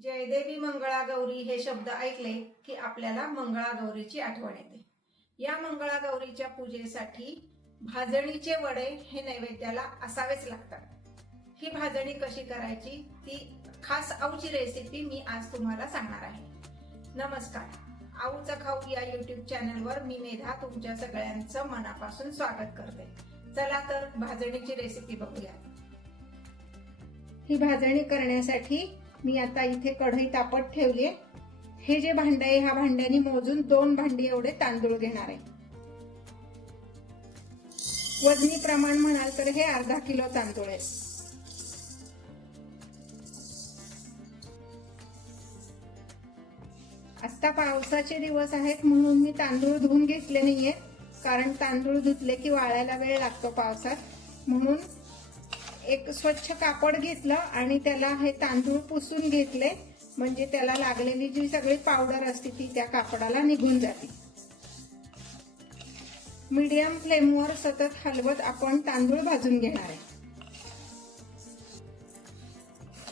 जयदेवी मंगळागौरी हे शब्द ऐकले की आपल्याला मंगळागौरीची आठवण येते। या मंगळागौरीच्या पूजेसाठी भाजणीचे वडे हे नैवेद्याला असावेच लागतात। ही भाजणी कशी करायची ती खास आऊची रेसिपी मी आज तुम्हाला सांगणार आहे। नमस्कार, आऊचा खाऊ या YouTube चॅनलवर मी मेधा तुमच्या सगळ्यांचं मनापासून स्वागत करते। चला तर भाजणीची रेसिपी बघूया। ही भाजणी करण्यासाठी मी आता इथे कढई तापत ठेवली आहे। हे जे भांड आहे ह्या भांड्याने मोजून 2 भांडी एवढे तांदूळ घेणार आहे। वजनी प्रमाण म्हणाल तर हे अर्धा किलो तांदूळ आहे। आता पावसाचे दिवस आहेत म्हणून मी तांदूळ धुवून घेतले नाहीये, कारण तांदूळ धुतले की वाळायला वेळ लागतो पावसात। म्हणून एक स्वच्छ कापड घेतलं आणि त्याला हे तांदूळ पुसून घेतले, म्हणजे त्याला लागलेली जी सगळी पावडर असते ती त्या कापडाला निघून जाते। मीडियम फ्लेमवर सतत हलवत आपण तांदूळ भाजून घेणार आहे।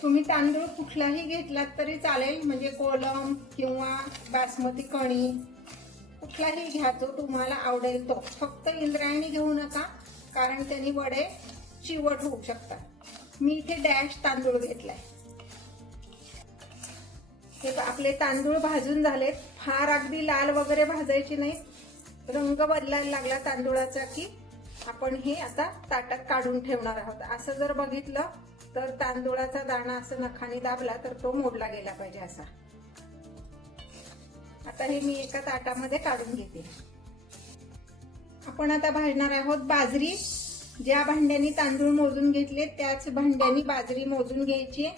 तुम्ही तांदूळ कुठलाही घेतलात तरी चालेल, म्हणजे कोलम किंवा बासमती कणी कुठलाही घ्या जो तुम्हाला आवडेल तो। फक्त इंद्रायणी घेऊ नका, कारण त्यांनी वडे चिवट होऊ शकतात। मी इथे डॅश तांदूळ घेतलाय। हे आपले तांदूळ भाजून झालेत। फार अगदी लाल वगैरे भाजायची नाही, रंग बदलायला लागला तांदूळाचा की आपण हे आता ताटात काढून ठेवणार आहोत। असं जर बघितलं तर तांदूळाचा दाणा असं नखाने दाबला तर तो मोडला गेला पाहिजे असा। आता हे मी एका ताटामध्ये काढून घेते। आपण आता भाजणार आहोत बाजरी। ज्या भांड्याने तांदूळ मोजून घेतले त्याच भांड्याने बाजरी मोजून घ्यायची।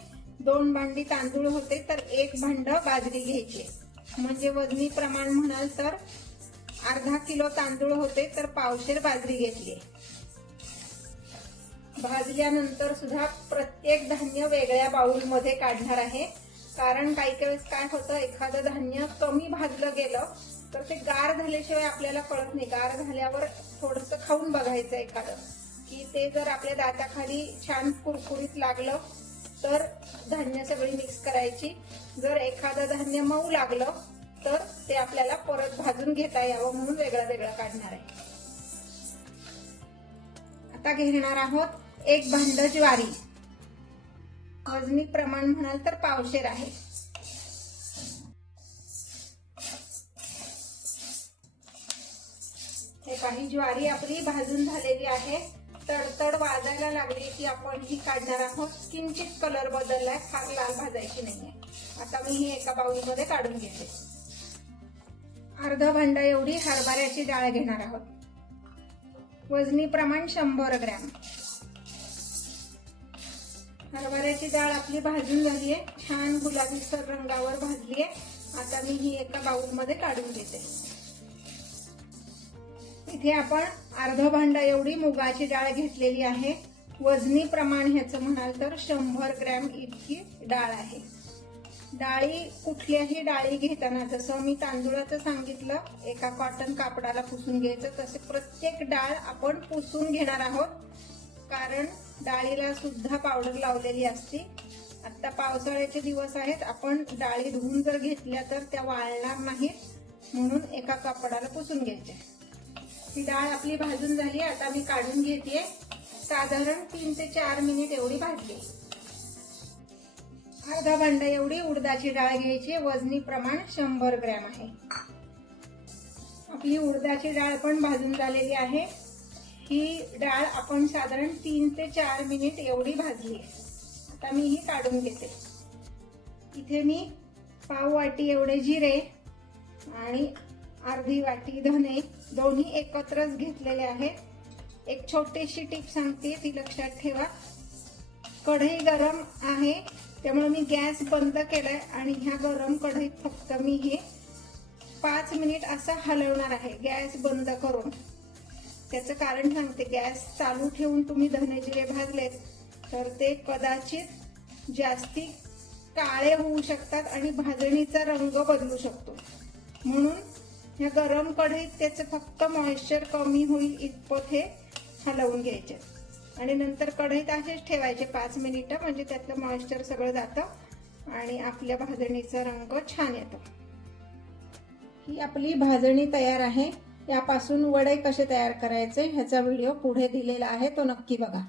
2 भांडी तांदूळ होते तर 1 भांड बाजरी घ्यायची। म्हणजे वजनी प्रमाण म्हणाल तर अर्धा किलो तांदूळ होते तर पावशेर बाजरी घेतली। भाजल्यानंतर सुद्धा प्रत्येक धान्य वेगळ्या बाउल मध्ये काढणार आहे, कारण काही वेळेस काय होतं, एखादं धान्य कमी भाजलं गेलं तर ते गार झाल्याशिवाय आपल्याला कळत नाही। गार झाल्यावर थोडंसं खाऊन बघायचं एखादं, की ते जर आपल्या दाताखाली छान कुरकुरीत लागलं तर धान्य सगळी मिक्स करायची। जर एखादं धान्य मऊ लागलं तर ते आपल्याला परत भाजून घेता यावं म्हणून वेगळं वेगळं काढणार आहे। आता घेणार आहोत 1 भांड ज्वारी। वजनी प्रमाण म्हणाल तर पावशेर आहे। हे काही ज्वारी आपली भाजून झालेली आहे। तडतड वाजायला लागली की आपण ही काढणार आहोत। किंचित कलर बदललाय, फार लाल भाजायची नाहीये। आता मी ही एका बाउल मध्ये काढून घेते। अर्धा भांडा एवढी हरभऱ्याची डाळ घेणार आहोत। वजनी प्रमाण 100 ग्रॅम। हरभऱ्याची डाळ आपली भाजून झाली आहे, छान गुलाबीसर रंगावर भाजली आहे। आता मी ही एका बाउल मध्ये काढून घेते। इथे आपण अर्धा भांडा एवढी मुगाची डाळ घेतलेली आहे। वजनी प्रमाण ह्याचं म्हणाल तर 100 ग्रॅम इतकी डाळ आहे। डाळी कुठल्याही डाळी घेताना जसं मी तांदूळाचं सांगितलं एका कॉटन कापडाला पुसून घ्यायचं, तसे प्रत्येक डाळ आपण पुसून घेणार आहोत, कारण डाळीला सुद्धा पावडर लावलेली असते। आता पावसाळ्याचे दिवस आहेत, आपण डाळी धुवून जर घेतल्या तर त्या वाळणार नाहीत, म्हणून एका कापडाला पुसून घ्यायचे। ही डाळ आपली भाजून झाली, आता मी काढून घेते। साधारण 3 ते 4 मिनिट एवढी भाजली। अर्धा भांडा एवढी उडदाची डाळ घ्यायची। वजनी प्रमाण 100 ग्रॅम आहे। आपली उडदाची डाळ पण भाजून झालेली आहे। ही डाळ आपण साधारण 3 ते 4 मिनिट एवढी भाजली आहे। आता मी ही काढून घेते। इथे मी पाव वाटी एवढे जिरे आणि अर्धी वाटी धने दोन्ही एकत्रच घेतलेले आहेत। एक छोटीशी टिप सांगते, ती लक्षात ठेवा। कढई गरम आहे त्यामुळे मी गॅस बंद केलाय आणि ह्या गरम कढईत फक्त मी हे 5 मिनिट असं हलवणार आहे गॅस बंद करून। त्याचं कारण सांगते, गॅस चालू ठेवून तुम्ही धने जिरे भाजलेत तर ते कदाचित जास्ती काळे होऊ शकतात आणि भाजणीचा रंग बदलू शकतो। म्हणून या गरम कढईत त्याचं फक्त मॉइश्चर कमी होईल इतपत हे हलवून घ्यायचे आणि नंतर कढईत असेच ठेवायचे 5 मिनिटं, म्हणजे त्यातलं मॉइश्चर सगळं जातं आणि आपल्या भाजणीचा रंग छान येतो। ही आपली भाजणी तयार आहे। यापासून वडे कसे तयार करायचे ह्याचा व्हिडिओ पुढे दिलेला आहे, तो नक्की बघा।